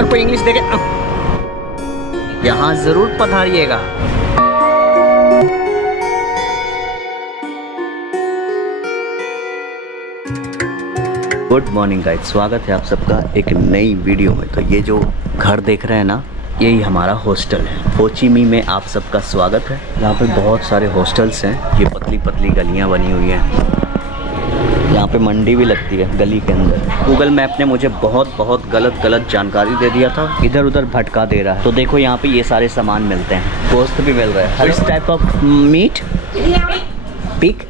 अगर कोई इंग्लिश देखे यहाँ जरूर पधारिएगा। गुड मॉर्निंग गाइस, स्वागत है आप सबका एक नई वीडियो में। तो ये जो घर देख रहे हैं ना, यही हमारा हॉस्टल है। हो ची मिन्ह में आप सबका स्वागत है। यहाँ पे बहुत सारे हॉस्टल्स हैं। ये पतली पतली गलियाँ बनी हुई हैं। यहाँ पे मंडी भी लगती है गली के अंदर। गूगल मैप ने मुझे बहुत गलत जानकारी दे दिया था, इधर उधर भटका दे रहा है। तो देखो यहाँ पे ये सारे सामान मिलते हैं, गोश्त भी मिल रहा है, हर टाइप ऑफ मीट। पिग,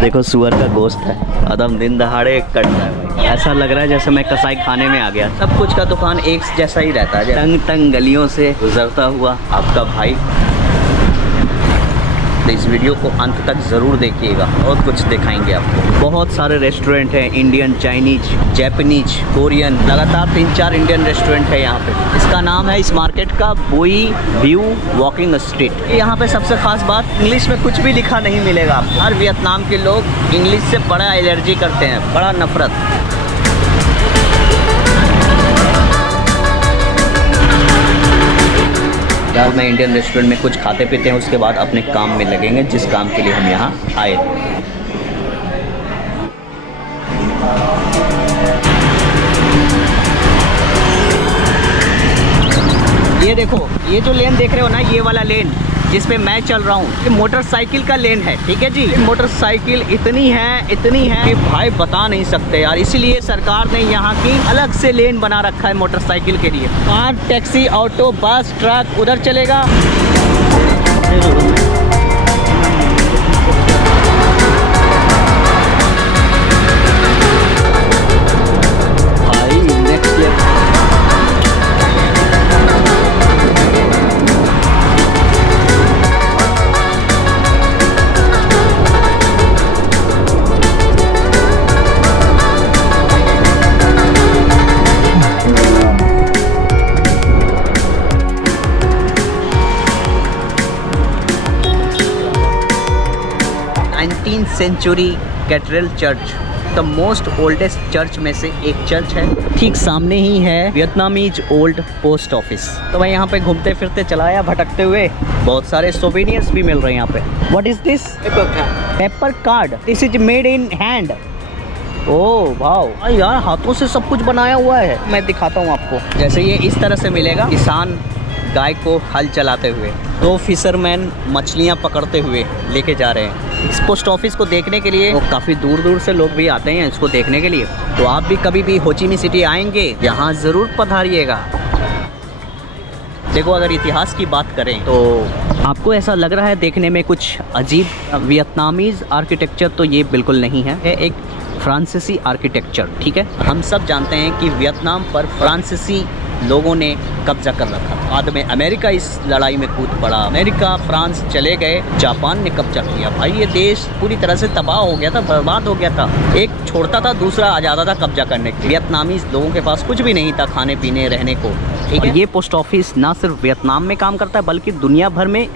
देखो सुअर का गोश्त है, एकदम दिन दहाड़े कट रहा है भाई। ऐसा लग रहा है जैसे मैं कसाई खाने में आ गया। सब कुछ का दुकान एक जैसा ही रहता है। तंग तंग गलियों से गुजरता हुआ आपका भाई। तो इस वीडियो को अंत तक ज़रूर देखिएगा, बहुत कुछ दिखाएंगे आपको। बहुत सारे रेस्टोरेंट हैं, इंडियन, चाइनीज, जापानीज, कोरियन, लगातार 3-4 इंडियन रेस्टोरेंट है यहाँ पे। इसका नाम है इस मार्केट का बोई व्यू वॉकिंग स्ट्रीट। यहाँ पे सबसे खास बात, इंग्लिश में कुछ भी लिखा नहीं मिलेगा आपको। हर वियतनाम के लोग इंग्लिश से बड़ा एलर्जी करते हैं, बड़ा नफरत। यार मैं इंडियन रेस्टोरेंट में कुछ खाते पीते हैं, उसके बाद अपने काम में लगेंगे, जिस काम के लिए हम यहाँ आए। ये देखो, ये जो लेन देख रहे हो ना, ये वाला लेन जिस पे मैं चल रहा हूँ, ये मोटरसाइकिल का लेन है, ठीक है जी। मोटरसाइकिल इतनी है कि भाई बता नहीं सकते यार। इसीलिए सरकार ने यहाँ की अलग से लेन बना रखा है मोटरसाइकिल के लिए। Car, taxi, auto, bus, truck उधर चलेगा। भाई next level. Century cathedral church, the most oldest church में से एक चर्च है। ठीक सामने ही है वियतनामीज ओल्ड पोस्ट ऑफिस। तो मैं यहाँ पे घूमते फिरते चला आया, भटकते हुए। बहुत सारे सोवेनियर्स भी मिल रहे हैं यहाँ पे। What is this? Paper card. This is made in hand. ओह वाह यार, हाथों से सब कुछ बनाया हुआ है। मैं दिखाता हूँ आपको। जैसे ये इस तरह से मिलेगा, किसान गाय को हल चलाते हुए, 2 फिशरमैन मछलियाँ पकड़ते हुए लेके जा रहे हैं। इस पोस्ट ऑफिस को देखने के लिए काफ़ी दूर दूर से लोग भी आते हैं इसको देखने के लिए। तो आप भी कभी भी हो ची मिन्ह सिटी आएंगे, यहाँ ज़रूर पधारिएगा। देखो, अगर इतिहास की बात करें तो आपको ऐसा लग रहा है देखने में कुछ अजीब। वियतनामीज आर्किटेक्चर तो ये बिल्कुल नहीं है, एक फ्रांसीसी आर्किटेक्चर, ठीक है। हम सब जानते हैं कि वियतनाम पर फ्रांसीसी लोगों ने कब्जा कर रखा। बाद में अमेरिका इस लड़ाई में कूद पड़ा। अमेरिका, फ्रांस चले गए, जापान ने कब्जा किया। भाई ये देश पूरी तरह से तबाह हो गया था, बर्बाद हो गया था। एक छोड़ता था, दूसरा आ जाता था कब्जा करने के। वियतनामी लोगों के पास कुछ भी नहीं था खाने पीने रहने को, ठीक है। ये पोस्ट ऑफिस ना सिर्फ वियतनाम में काम करता है, बल्कि दुनिया भर में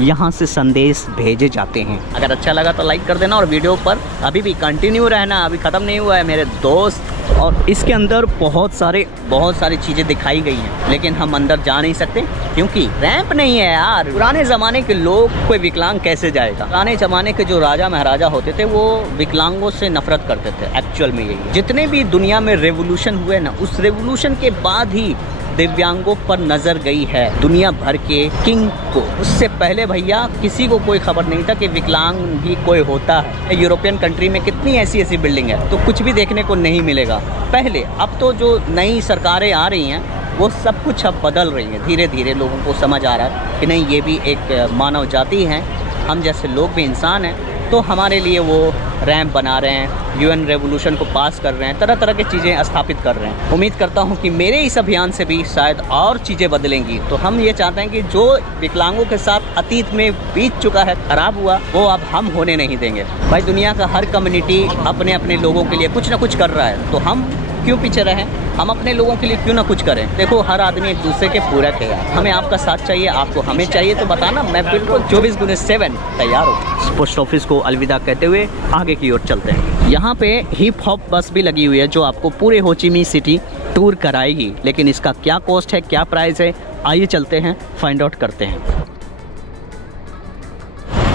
यहाँ से संदेश भेजे जाते हैं। अगर अच्छा लगा तो लाइक कर देना, और वीडियो पर अभी भी कंटिन्यू रहना, अभी ख़त्म नहीं हुआ है मेरे दोस्त। और इसके अंदर बहुत सारी चीज़ें दिखाई गई हैं, लेकिन हम अंदर जा नहीं सकते क्योंकि रैंप नहीं है यार। पुराने ज़माने के लोग, कोई विकलांग कैसे जाएगा? पुराने ज़माने के जो राजा महाराजा होते थे, वो विकलांगों से नफरत करते थे। एक्चुअल में यही, जितने भी दुनिया में रेवोल्यूशन हुए ना, उस रेवोल्यूशन के बाद ही दिव्यांगों पर नजर गई है दुनिया भर के किंग को। उससे पहले भैया किसी को कोई खबर नहीं था कि विकलांग भी कोई होता है। यूरोपियन कंट्री में कितनी ऐसी बिल्डिंग है, तो कुछ भी देखने को नहीं मिलेगा पहले। अब तो जो नई सरकारें आ रही हैं, वो सब कुछ अब बदल रही हैं। धीरे धीरे लोगों को समझ आ रहा है कि नहीं, ये भी एक मानव जाति है, हम जैसे लोग भी इंसान हैं। तो हमारे लिए वो रैंप बना रहे हैं, यूएन रेवोल्यूशन को पास कर रहे हैं, तरह तरह की चीज़ें स्थापित कर रहे हैं। उम्मीद करता हूं कि मेरे इस अभियान से भी शायद और चीज़ें बदलेंगी। तो हम ये चाहते हैं कि जो विकलांगों के साथ अतीत में बीत चुका है, खराब हुआ, वो अब हम होने नहीं देंगे। भाई दुनिया का हर कम्युनिटी अपने अपने लोगों के लिए कुछ ना कुछ कर रहा है, तो हम क्यों पीछे रहें? हम अपने लोगों के लिए क्यों ना कुछ करें? देखो, हर आदमी एक दूसरे के पूरक है यार। हमें आपका साथ चाहिए, आपको हमें चाहिए, तो बताना, मैं बिल्कुल 24/7 तैयार हूँ। पोस्ट ऑफिस को अलविदा कहते हुए आगे की ओर चलते हैं। यहाँ पे हिप हॉप बस भी लगी हुई है, जो आपको पूरे हो ची मिन्ह सिटी टूर कराएगी, लेकिन इसका क्या कॉस्ट है, क्या प्राइस है, आइए चलते हैं, फाइंड आउट करते हैं।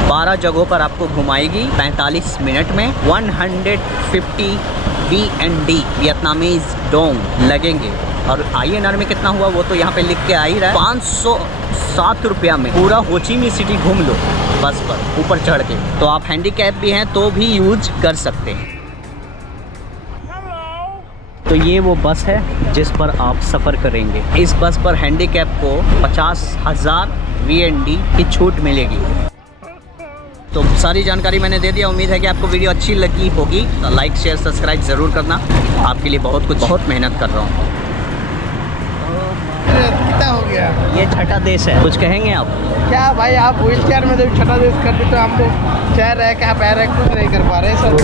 12 जगहों पर आपको घुमाएगी 45 मिनट में। 150 VND वियतनामीज डोंग लगेंगे। और INR में कितना हुआ वो तो यहाँ पे लिख के आ ही रहा है। 507 रुपया में पूरा हो ची मिन्ह सिटी घूम लो बस पर ऊपर चढ़ के। तो आप हैंडीकैप भी हैं तो भी यूज कर सकते हैं। तो ये वो बस है जिस पर आप सफ़र करेंगे। इस बस पर हैंडीकैप को 50,000 VND की छूट मिलेगी। तो सारी जानकारी मैंने दे दिया। उम्मीद है कि आपको वीडियो अच्छी लगी होगी। तो लाइक शेयर सब्सक्राइब ज़रूर करना। आपके लिए बहुत मेहनत कर रहा हूँ। कितना हो गया? ये छठा देश है, कुछ कहेंगे आप? क्या भाई, आप व्हील चेयर में जब छठा देश कर दी तो हम लोग चेयर है क्या पैर है कुछ नहीं कर पा रहे सर।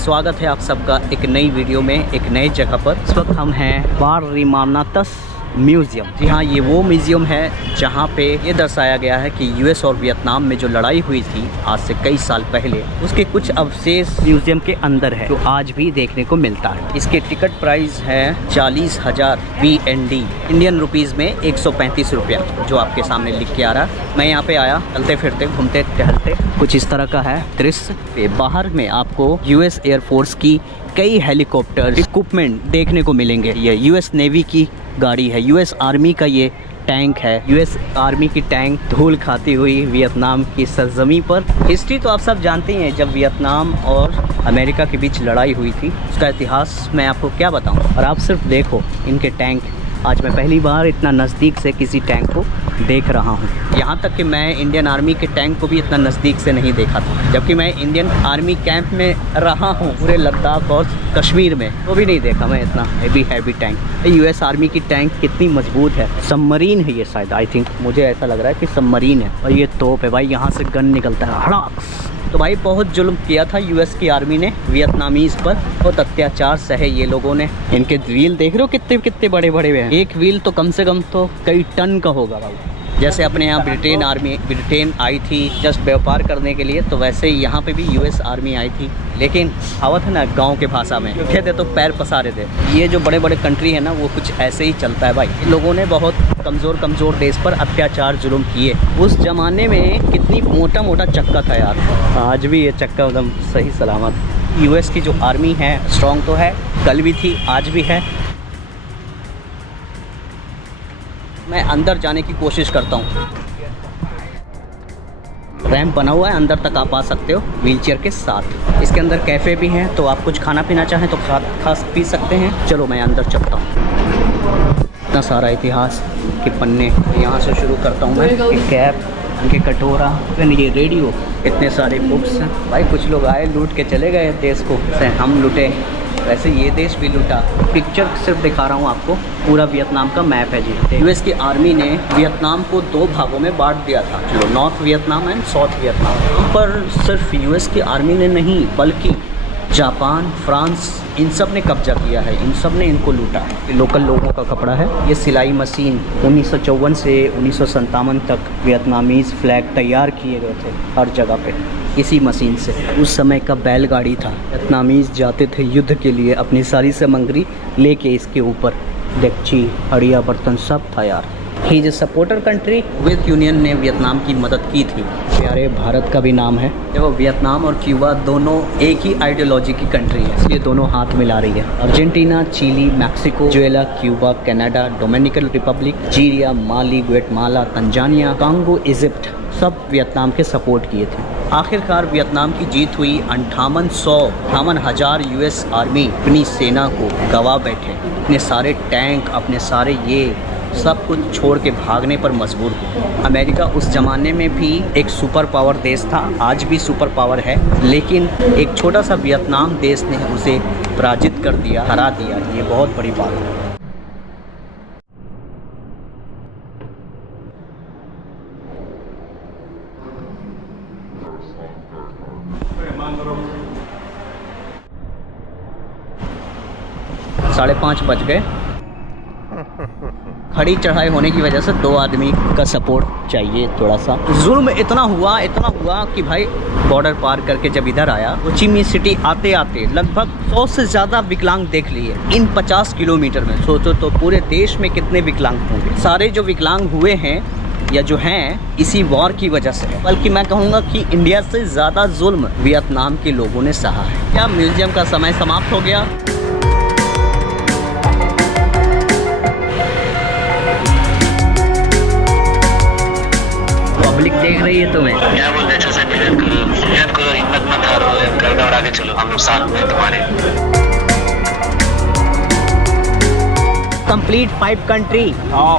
स्वागत है आप सबका एक नई वीडियो में, एक नए जगह पर। इस वक्त हम हैं बाररिमानातस म्यूज़ियम। जी हाँ, ये वो म्यूज़ियम है जहाँ पे ये दर्शाया गया है कि US और वियतनाम में जो लड़ाई हुई थी आज से कई साल पहले, उसके कुछ अवशेष म्यूज़ियम के अंदर है जो आज भी देखने को मिलता है। इसके टिकट प्राइस है 40,000 VND, इंडियन रुपीज़ में 135 रुपया, जो आपके सामने लिख के आ रहा है। मैं यहाँ पे आया, चलते फिरते घूमते टहलते, कुछ इस तरह का है दृश्य। बाहर में आपको US एयरफोर्स की कई हेलीकॉप्टर इक्विपमेंट देखने को मिलेंगे। ये US नेवी की गाड़ी है, US आर्मी का ये टैंक है। US आर्मी की टैंक धूल खाती हुई वियतनाम की सरजमी पर। हिस्ट्री तो आप सब जानते हैं, जब वियतनाम और अमेरिका के बीच लड़ाई हुई थी उसका इतिहास मैं आपको क्या बताऊं। और आप सिर्फ देखो इनके टैंक। आज मैं पहली बार इतना नज़दीक से किसी टैंक को देख रहा हूँ। यहाँ तक कि मैं इंडियन आर्मी के टैंक को भी इतना नज़दीक से नहीं देखा था, जबकि मैं इंडियन आर्मी कैंप में रहा हूँ पूरे लद्दाख और कश्मीर में, तो भी नहीं देखा मैं इतना हैवी टैंक। US आर्मी की टैंक कितनी मजबूत है। सबमरीन है ये शायद, आई थिंक, मुझे ऐसा लग रहा है कि सबमरीन है। और ये तोप है भाई, यहाँ से गन निकलता है हड़ाक। तो भाई बहुत जुल्म किया था US की आर्मी ने वियतनामीज़ पर, बहुत अत्याचार सहे ये लोगों ने। इनके व्हील देख रहे हो कितने बड़े बड़े हैं। एक व्हील तो कम से कम तो कई टन का होगा भाई। जैसे अपने यहाँ ब्रिटेन आई थी जस्ट व्यापार करने के लिए, तो वैसे ही यहाँ पे भी US आर्मी आई थी। लेकिन आवत है ना गांव के भाषा में कहते तो पैर पसारे थे। ये जो बड़े बड़े कंट्री है ना, वो कुछ ऐसे ही चलता है भाई। इन लोगों ने बहुत कमज़ोर देश पर अत्याचार जुल्म किए। उस ज़माने में कितनी मोटा चक्का था यार, आज भी ये चक्का एकदम सही सलामत। US की जो आर्मी है स्ट्रॉन्ग तो है, कल भी थी आज भी है। मैं अंदर जाने की कोशिश करता हूँ। रैंप बना हुआ है, अंदर तक आप आ सकते हो व्हीलचेयर के साथ। इसके अंदर कैफ़े भी हैं, तो आप कुछ खाना पीना चाहें तो खा पी सकते हैं। चलो मैं अंदर चलता हूँ। इतना सारा इतिहास के पन्ने, यहाँ से शुरू करता हूँ मैं। कैप, इनके कटोरा, फिर ये रेडियो, इतने सारे बुक्स हैं भाई। कुछ लोग आए लूट के चले गए देश को, हम लूटे, वैसे ये देश भी लूटा। पिक्चर सिर्फ दिखा रहा हूँ आपको, पूरा वियतनाम का मैप है जी। US की आर्मी ने वियतनाम को 2 भागों में बांट दिया था, जो north Vietnam and south Vietnam. पर सिर्फ US की आर्मी ने नहीं, बल्कि जापान, फ्रांस, इन सब ने कब्जा किया है, इन सब ने इनको लूटा है। ये लोकल लोगों का कपड़ा है। ये सिलाई मशीन 1954 से 1957 तक वियतनामीज़ फ्लैग तैयार किए गए थे हर जगह पे इसी मशीन से। उस समय का बैलगाड़ी था। वियतनामीज़ जाते थे युद्ध के लिए, अपनी सारी सामग्री लेके इसके ऊपर, डेगची, हड़िया, बर्तन सब था यार। He is a supporter country. वियत यूनियन ने वियतनाम की मदद की थी। प्यारे भारत का भी नाम है। देखो वियतनाम और क्यूबा दोनों एक ही आइडियोलॉजी की कंट्री है, इसलिए दोनों हाथ मिला रही है। Argentina, Chile, Mexico, Venezuela, Cuba, Canada, Dominican Republic, Nigeria, Mali, Guatemala, Tanzania, Congo, Egypt, सब वियतनाम के सपोर्ट किए थे। आखिरकार वियतनाम की जीत हुई। 58,000 US आर्मी अपनी सेना को गवा बैठे। अपने सारे टैंक, अपने सारे ये सब कुछ छोड़ के भागने पर मजबूर हुए। अमेरिका उस ज़माने में भी एक सुपर पावर देश था, आज भी सुपर पावर है, लेकिन एक छोटा सा वियतनाम देश ने उसे पराजित कर दिया, हरा दिया। ये बहुत बड़ी बात है। 5:30 बज गए। खड़ी चढ़ाई होने की वजह से 2 आदमी का सपोर्ट चाहिए थोड़ा सा। जुल्म इतना हुआ कि भाई बॉर्डर पार करके जब इधर आया, हो ची मिन्ह सिटी आते आते लगभग 100 से ज़्यादा विकलांग देख लिए इन 50 किलोमीटर में। सोचो तो पूरे देश में कितने विकलांग होंगे। सारे जो विकलांग हुए हैं या जो हैं इसी वॉर की वजह से, बल्कि मैं कहूँगा कि इंडिया से ज़्यादा जुल्म वियतनाम के लोगों ने सहा है। क्या म्यूजियम का समय समाप्त हो गया? पब्लिक देख रही है तुम्हें। क्या बोलते हैं, अच्छा से मेहनत करो, हिम्मत मत हारो, घर दौड़ा के चलो, हम लोग साथ में तुम्हारे। Complete 5 country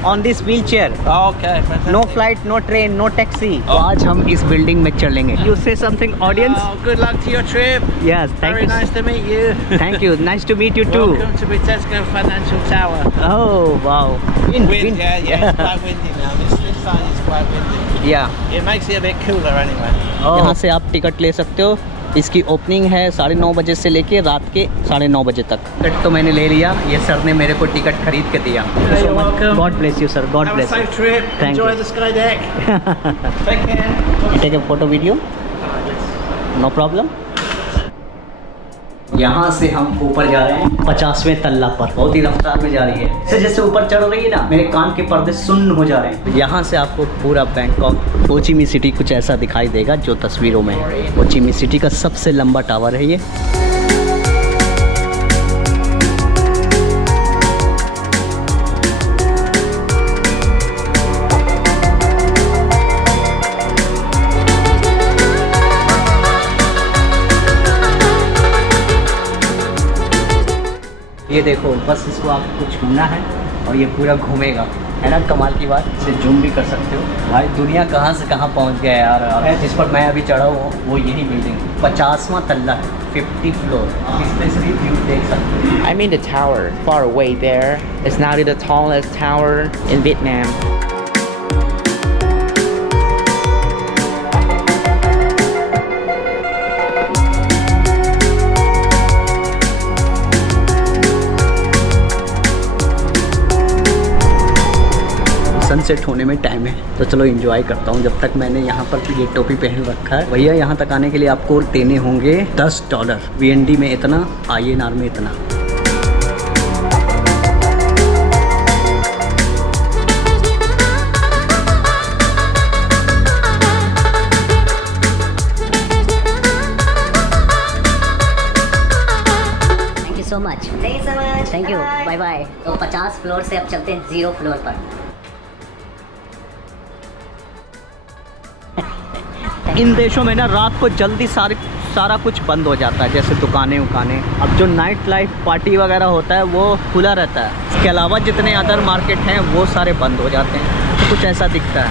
on this wheelchair. Okay, fantastic. No flight, no train, no taxi. तो आज हम इस बिल्डिंग में चढ़ेंगे। You say something, audience? Good luck to your trip. Yes, thank Very you. nice to meet you. Thank you. Nice to meet you too. Welcome to Vitebsk Financial Tower. Oh wow. Wind, yeah, it's quite windy now. This side is quite windy. Yeah. It makes it a bit cooler anyway. यहाँ से आप ticket ले सकते हो। इसकी opening है 9:30 बजे से लेके रात के 9:30 बजे तक। टिकट तो मैंने ले लिया, ये सर ने मेरे को टिकट खरीद के दिया। You're welcome. God bless you sir. God Have a bless you. safe trip. Thank Enjoy you. the sky deck. Take care. Take a photo video. No problem. यहाँ से हम ऊपर जा रहे हैं 50वें तल्ला पर। बहुत ही रफ्तार में जा रही है। जैसे जैसे ऊपर चढ़ रही है ना, मेरे कान के पर्दे सुन्न हो जा रहे हैं। यहाँ से आपको पूरा बैंकॉक, हो ची मिन्ह सिटी कुछ ऐसा दिखाई देगा जो तस्वीरों में है। हो ची मिन्ह सिटी का सबसे लंबा टावर है ये। ये देखो, बस इसको आपको छूना है और ये पूरा घूमेगा, है ना। कमाल की बात। इसे जूम भी कर सकते हो। भाई दुनिया कहाँ से कहाँ पहुँच गया यार। जिस पर मैं अभी चढ़ा हूँ वो यही बिल्डिंग 50वां तल्ला है, 50 फ्लोर। आप इस तरह से भी व्यू देख सकते हो। I mean the tower far away there. It's now the tallest tower in Vietnam. Sunset होने में टाइम है, तो चलो एंजॉय करता हूँ। जब तक मैंने यहाँ पर ये टोपी पहन रखा है। भैया यहाँ तक आने के लिए आपको देने होंगे $10। VND में इतना, INR में इतना। Thank you so much. Thank you, bye bye. तो 50 फ्लोर से अब चलते हैं 0 फ्लोर पर। इन देशों में ना रात को जल्दी सारा कुछ बंद हो जाता है, जैसे दुकानें उकानें। अब जो नाइट लाइफ पार्टी वगैरह होता है वो खुला रहता है। इसके अलावा जितने अदर मार्केट हैं वो सारे बंद हो जाते हैं। तो कुछ ऐसा दिखता है।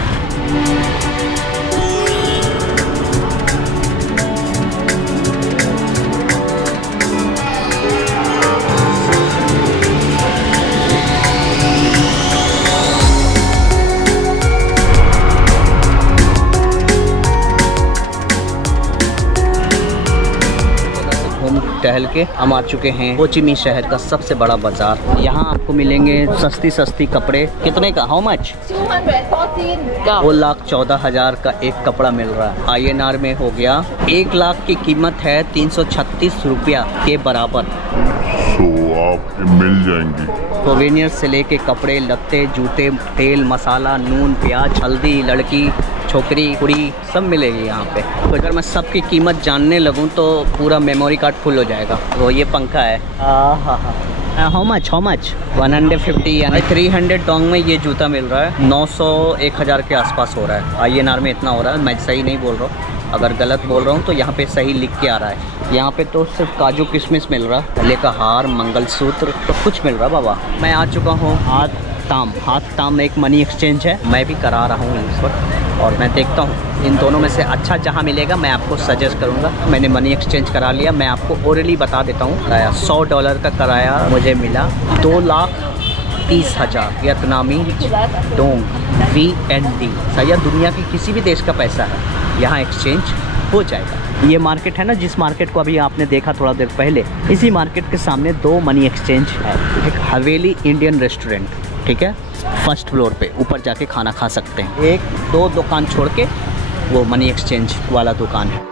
टहल के हम आ चुके हैं हो ची मिन्ह शहर का सबसे बड़ा बाजार। यहाँ आपको मिलेंगे सस्ती कपड़े। कितने का? How much? 2,14,000 का एक कपड़ा मिल रहा है। INR में हो गया 1 लाख की कीमत है 336 रुपया के बराबर। तो आप मिल जाएंगी। सोवेनियर से लेके कपड़े लत्ते, जूते, तेल, मसाला, नून, प्याज, हल्दी, लड़की, छोकरी, कुड़ी सब मिलेगी यहाँ पे। तो अगर मैं सबकी कीमत जानने लगूँ तो पूरा मेमोरी कार्ड फुल हो जाएगा। तो ये पंखा है। How much? 150 यानी 300 डोंग में ये जूता मिल रहा है। 900 1000 के आसपास हो रहा है। INR में इतना हो रहा है। मैं सही नहीं बोल रहा हूँ, अगर गलत बोल रहा हूँ तो यहाँ पे सही लिख के आ रहा है। यहाँ पे तो सिर्फ काजू किशमिश मिल रहा है, गले का हार, मंगलसूत्र, तो कुछ मिल रहा है बाबा। मैं आ चुका हूँ हाथ ताम एक मनी एक्सचेंज है, मैं भी करा रहा हूँ इस वक्त। और मैं देखता हूँ इन दोनों में से अच्छा जहाँ मिलेगा मैं आपको सजेस्ट करूँगा। मैंने मनी एक्सचेंज करा लिया। मैं आपको ओरली बता देता हूँ। $100 का किराया मुझे मिला 30,000 वियतनामी डोंग VND। शायद दुनिया के किसी भी देश का पैसा है यहाँ एक्सचेंज हो जाएगा। ये मार्केट है ना, जिस मार्केट को अभी आपने देखा थोड़ा देर पहले, इसी मार्केट के सामने 2 मनी एक्सचेंज है। एक हवेली इंडियन रेस्टोरेंट, ठीक है, फर्स्ट फ्लोर पे ऊपर जाके खाना खा सकते हैं। 1-2 दुकान छोड़ के वो मनी एक्सचेंज वाला दुकान है।